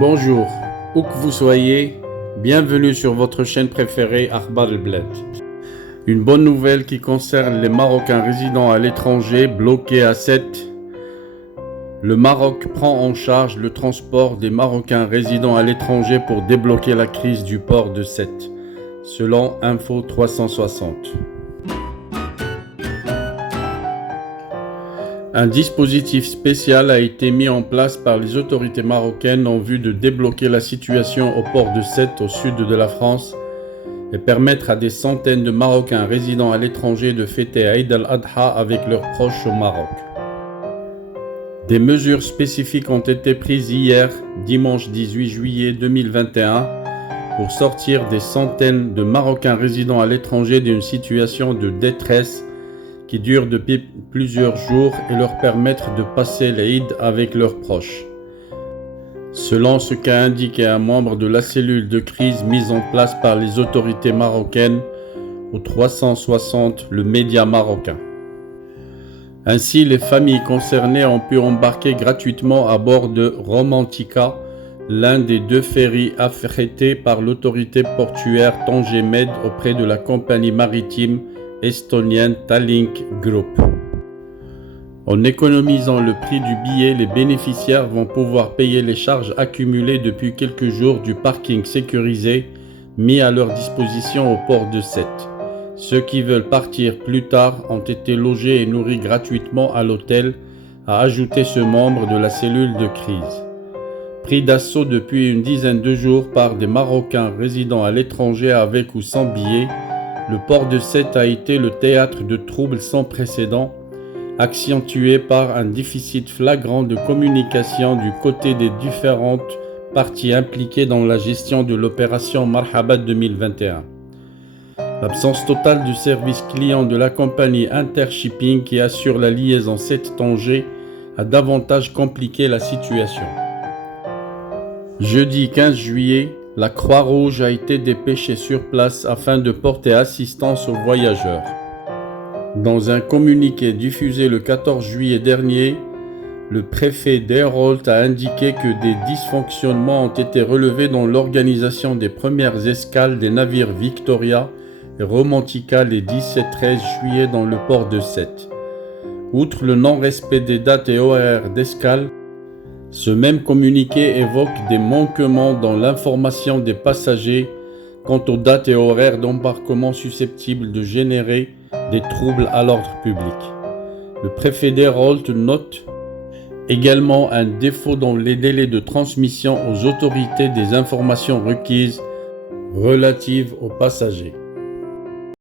Bonjour, où que vous soyez, bienvenue sur votre chaîne préférée Akhbar El Bled. Une bonne nouvelle qui concerne les Marocains résidant à l'étranger bloqués à Sète. Le Maroc prend en charge le transport des Marocains résidant à l'étranger pour débloquer la crise du port de Sète, selon Info 360. Un dispositif spécial a été mis en place par les autorités marocaines en vue de débloquer la situation au port de Sète au sud de la France et permettre à des centaines de Marocains résidant à l'étranger de fêter Eid al-Adha avec leurs proches au Maroc. Des mesures spécifiques ont été prises hier, dimanche 18 juillet 2021, pour sortir des centaines de Marocains résidant à l'étranger d'une situation de détresse qui dure depuis plusieurs jours et leur permettre de passer l'Eid avec leurs proches. Selon ce qu'a indiqué un membre de la cellule de crise mise en place par les autorités marocaines au 360, le média marocain. Ainsi, les familles concernées ont pu embarquer gratuitement à bord de Romantika, l'un des deux ferries affrétés par l'autorité portuaire Tanger Med auprès de la compagnie maritime estonienne Tallink Group. En économisant le prix du billet, les bénéficiaires vont pouvoir payer les charges accumulées depuis quelques jours du parking sécurisé mis à leur disposition au port de Sète. Ceux qui veulent partir plus tard ont été logés et nourris gratuitement à l'hôtel, a ajouté ce membre de la cellule de crise. Pris d'assaut depuis une dizaine de jours par des Marocains résidant à l'étranger avec ou sans billet, le port de Sète a été le théâtre de troubles sans précédent, accentués par un déficit flagrant de communication du côté des différentes parties impliquées dans la gestion de l'opération Marhabat 2021. L'absence totale du service client de la compagnie Intershipping qui assure la liaison Sète-Tanger a davantage compliqué la situation. Jeudi 15 juillet, la Croix-Rouge a été dépêchée sur place afin de porter assistance aux voyageurs. Dans un communiqué diffusé le 14 juillet dernier, le préfet d'Hérault a indiqué que des dysfonctionnements ont été relevés dans l'organisation des premières escales des navires Victoria et Romantika les 10 et 13 juillet dans le port de Sète. Outre le non-respect des dates et horaires d'escale, ce même communiqué évoque des manquements dans l'information des passagers quant aux dates et horaires d'embarquement susceptibles de générer des troubles à l'ordre public. Le préfet d'Hérault note également un défaut dans les délais de transmission aux autorités des informations requises relatives aux passagers.